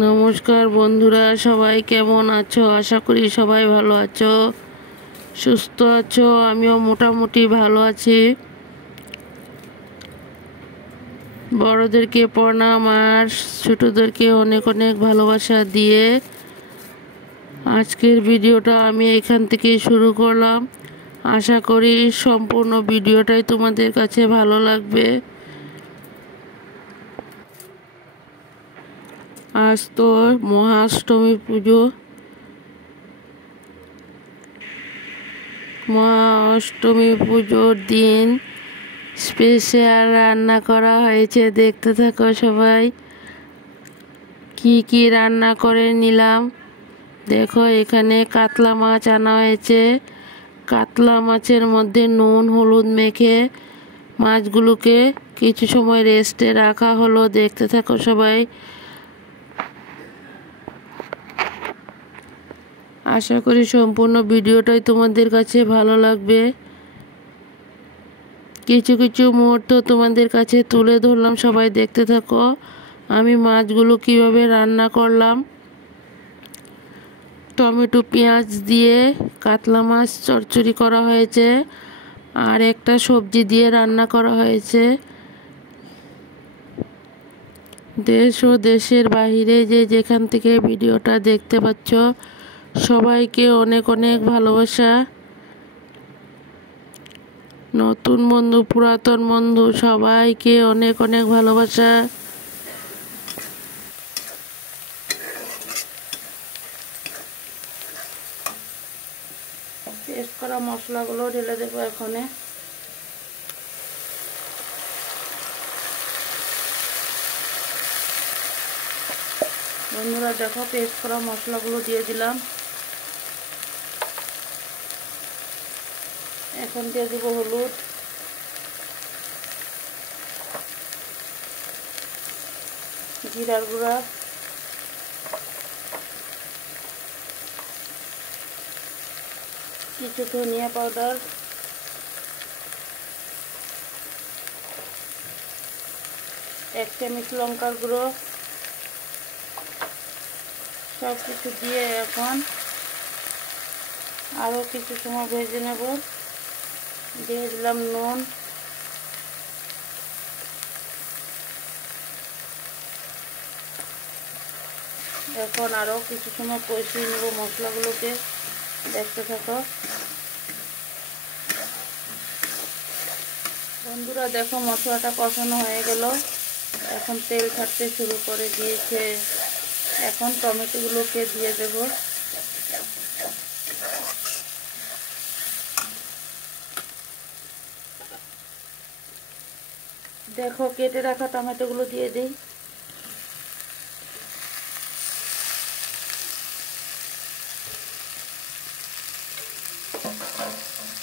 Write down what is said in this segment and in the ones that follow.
নমস্কার বন্ধুরা, সবাই কেমন আছো? আশা করি সবাই ভালো আছো, সুস্থ আছো। আমিও মোটামুটি ভালো আছি। বড়দেরকে প্রণাম আর ছোটদেরকে অনেক অনেক ভালোবাসা দিয়ে আজকের ভিডিওটা আমি এখান থেকে শুরু করলাম। আশা করি সম্পূর্ণ ভিডিওটাই তোমাদের কাছে ভালো লাগবে। আজ তো মহাষ্টমী পুজো। মহাষ্টমী পুজোর দিন স্পেশাল রান্না করা হয়েছে, দেখতে থাকো সবাই। কি কি রান্না করে নিলাম দেখো। এখানে কাতলা মাছ আনা হয়েছে। কাতলা মাছের মধ্যে নুন হলুদ মেখে মাছগুলোকে কিছু সময় রেস্টে রাখা হলো, দেখতে থাকো সবাই। আশা করি সম্পূর্ণ ভিডিওটাই তোমাদের কাছে ভালো লাগবে। কিছু কিছু মুহূর্ত তোমাদের কাছে তুলে ধরলাম, সবাই দেখতে থাকো। আমি মাছগুলো কিভাবে রান্না করলাম। টমেটো পেঁয়াজ দিয়ে কাতলা মাছ চচ্চড়ি করা হয়েছে, আর একটা সবজি দিয়ে রান্না করা হয়েছে। দেশ ও দেশের বাইরে যে যেখান থেকে ভিডিওটা দেখতে পাচ্ছ, সবাইকে অনেক অনেক ভালোবাসা। নতুন বন্ধু পুরাতন বন্ধু সবাইকে অনেক অনেক ভালোবাসা। পেস্ট করা মশলাগুলো ঢেলে দেবো এখানে। বন্ধুরা দেখো, পেস্ট করা মশলাগুলো দিয়ে দিলাম। এখন দিয়ে দেবো হলুদ, জিরার গুঁড়া, কিছু ধনিয়া পাউডার, এক চামচ লঙ্কার গুঁড়ো, সব কিছু দিয়ে এখন আরও কিছু সময় ভেজে নেব। দিয়ে দিলাম নুন, এখন আরও কিছু সময় কষিয়ে নেব মশলাগুলোকে, দেখতে থাকো। বন্ধুরা দেখো, মশলাটা কষানো হয়ে গেল, এখন তেল ছাড়তে শুরু করে দিয়েছে। এখন টমেটোগুলোকে দিয়ে দেব। দেখো, কেটে রাখা টমেটোগুলো দিয়ে দিই।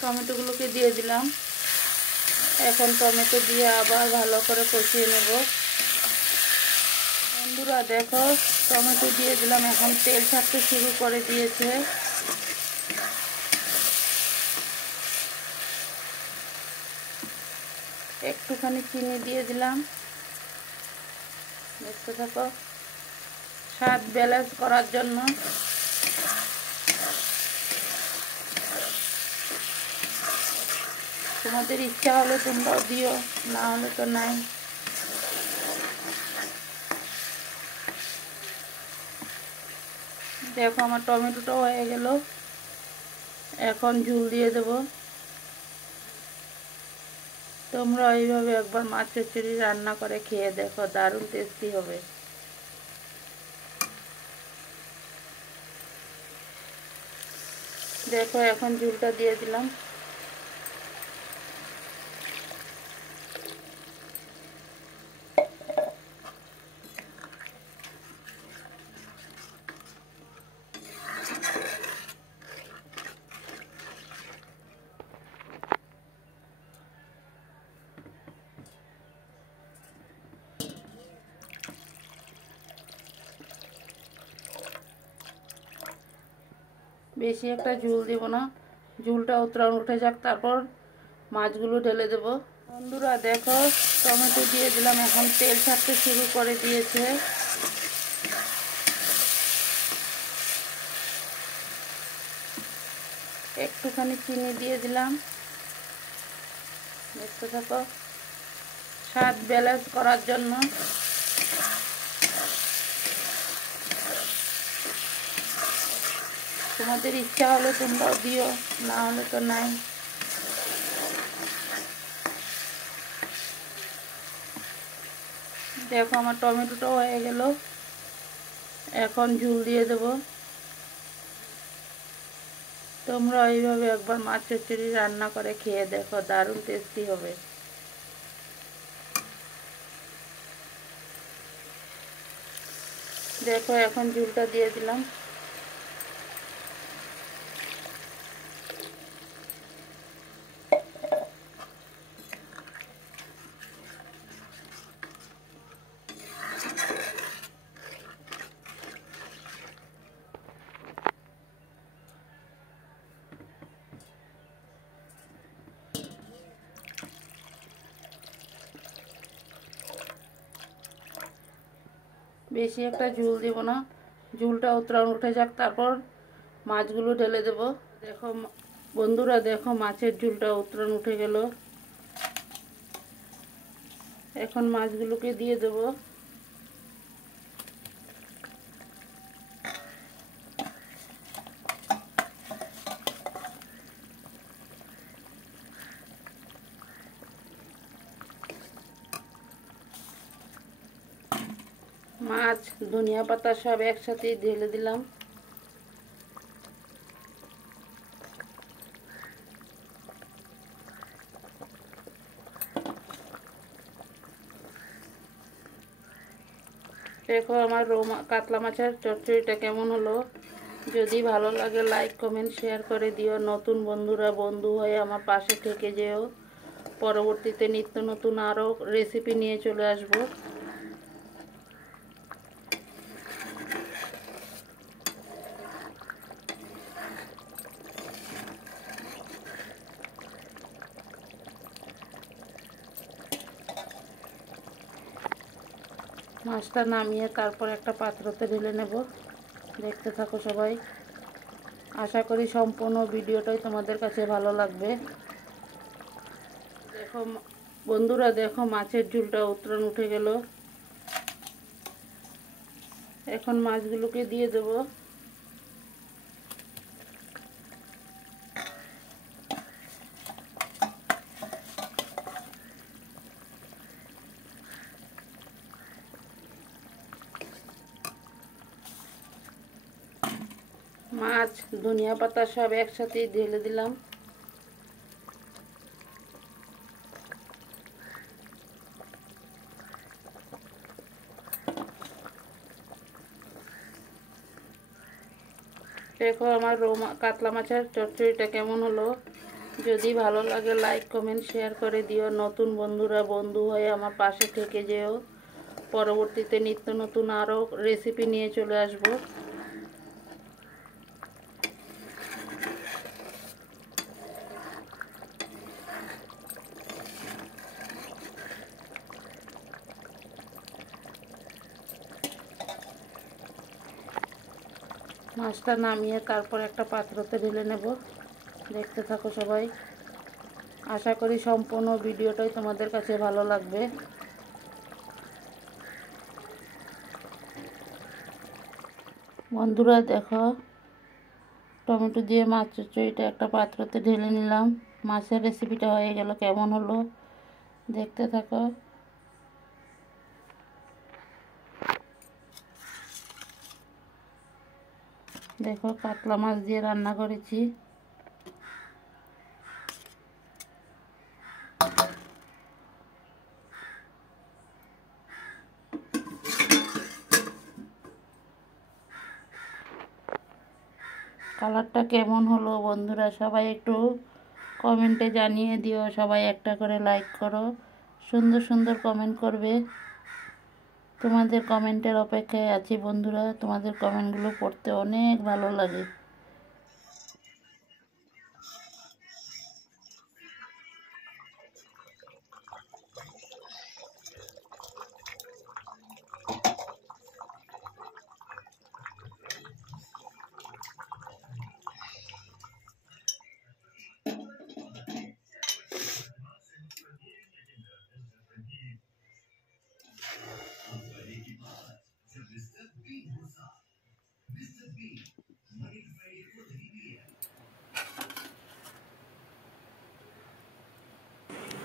টমেটোগুলোকে দিয়ে দিলাম। এখন টমেটো দিয়ে আবার ভালো করে কষিয়ে নেব। বন্ধুরা দেখো, টমেটো দিয়ে দিলাম, এখন তেল ছাড়তে শুরু করে দিয়েছে। একটুখানি চিনি দিয়ে দিলাম, দেখতে থাকো, স্বাদ ব্যালেন্স করার জন্য। তোমাদের ইচ্ছা হলে তোমরাও দিও, না হলে তো নাই। দেখো, আমার টমেটোটাও হয়ে গেল। এখন ঝুল দিয়ে দেব। তোমরা এইভাবে একবার মাছ চচ্চড়ি রান্না করে খেয়ে দেখো, দারুণ টেস্টি হবে। দেখো, এখন ঝুলটা দিয়ে দিলাম। বেশি একটা ঝুল দেব না, ঝুলটা উঠে যাক, তারপর মাছগুলো ঢেলে দেব। বন্ধুরা দেখো, টমেটো দিয়ে দিলাম, এখন তেল ছাড়তে শুরু করে দিয়েছে। একটুখানি চিনি দিয়ে দিলাম, দেখতে থাকো, স্বাদ ব্যালেন্স করার জন্য। তোমাদের ইচ্ছা হলে তোমরাও দিও, না হলে তো নাই। দেখো আমার টমেটোটাও হয়ে গেল, এখন ঝুল দিয়ে দেব। তোমরা এইভাবে একবার মাছ চচ্চড়ি রান্না করে খেয়ে দেখো, দারুণ টেস্টি হবে। দেখো এখন ঝুলটা দিয়ে দিলাম। বেশি একটা ঝুল দেব না, ঝুলটা উঠে যাক, তারপর মাছগুলো ঢেলে দেব। দেখো বন্ধুরা, দেখো মাছের ঝুলটা উঠে গেল। এখন মাছগুলোকে দিয়ে দেব। মাছ, ধনিয়া পাতা সব একসাথে ঢেলে দিলাম। দেখো আমার কাতলা মাছের চচ্চড়িটা কেমন হলো। যদি ভালো লাগে লাইক কমেন্ট শেয়ার করে দিও। নতুন বন্ধুরা বন্ধু হয়ে আমার পাশে থেকে যেও। পরবর্তীতে নিত্য নতুন আরও রেসিপি নিয়ে চলে আসব। মাছটা নামিয়ে তারপর একটা পাত্রতে ঢেলে নেব। দেখতে থাকো সবাই, আশা করি সম্পূর্ণ ভিডিওটাই তোমাদের কাছে ভালো লাগবে। দেখো বন্ধুরা, দেখো মাছের ঝুলটা উঠে গেল। এখন মাছগুলোকে দিয়ে দেব। মাছ, ধনিয়া পাতা সব একসাথে ঢেলে দিলাম। দেখো আমার কাতলা মাছের চচ্চড়িটা কেমন হলো। যদি ভালো লাগে লাইক কমেন্ট শেয়ার করে দিও। নতুন বন্ধুরা বন্ধু হয়ে আমার পাশে থেকে যেও। পরবর্তীতে নিত্য নতুন আরও রেসিপি নিয়ে চলে আসব। মাছটা নামিয়ে তারপর একটা পাত্রতে ঢেলে নেব। দেখতে থাকো সবাই, আশা করি সম্পূর্ণ ভিডিওটাই তোমাদের কাছে ভালো লাগবে। বন্ধুরা দেখো, টমেটো দিয়ে মাছ চচ্চড়িটা একটা পাত্রতে ঢেলে নিলাম। মাছের রেসিপিটা হয়ে গেল, কেমন হলো দেখতে থাকো। দেখো কাতলা মাছ দিয়ে রান্না করেছি। কালারটা কেমন হলো বন্ধুরা সবাই একটু কমেন্টে জানিয়ে দিও। সবাই একটা করে লাইক করো, সুন্দর সুন্দর কমেন্ট করবে। তোমাদের কমেন্টের অপেক্ষায় আছি বন্ধুরা, তোমাদের কমেন্টগুলো পড়তে অনেক ভালো লাগে।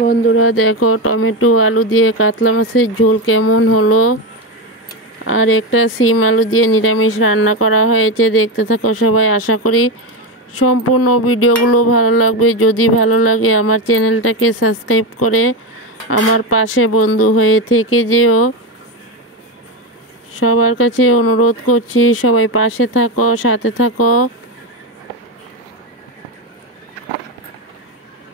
বন্ধুরা দেখো টমেটো আলু দিয়ে কাতলা মাছের ঝোল কেমন হলো। আর একটা সিম আলু দিয়ে নিরামিষ রান্না করা হয়েছে, দেখতে থাকো সবাই। আশা করি সম্পূর্ণ ভিডিওগুলো ভালো লাগবে। যদি ভালো লাগে আমার চ্যানেলটাকে সাবস্ক্রাইব করে আমার পাশে বন্ধু হয়ে থেকে যেও। সবার কাছে অনুরোধ করছি সবাই পাশে থাকো, সাথে থাকো।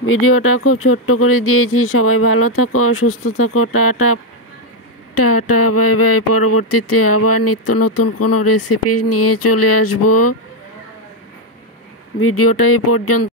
ভিডিওটা খুব ছোট্ট করে দিয়েছি। সবাই ভালো থাকো, সুস্থ থাকো। Tata tata, bye bye. পরবর্তীতে আবার নিত্য নতুন কোনো রেসিপি নিয়ে চলে আসবো। ভিডিওটা এই পর্যন্ত।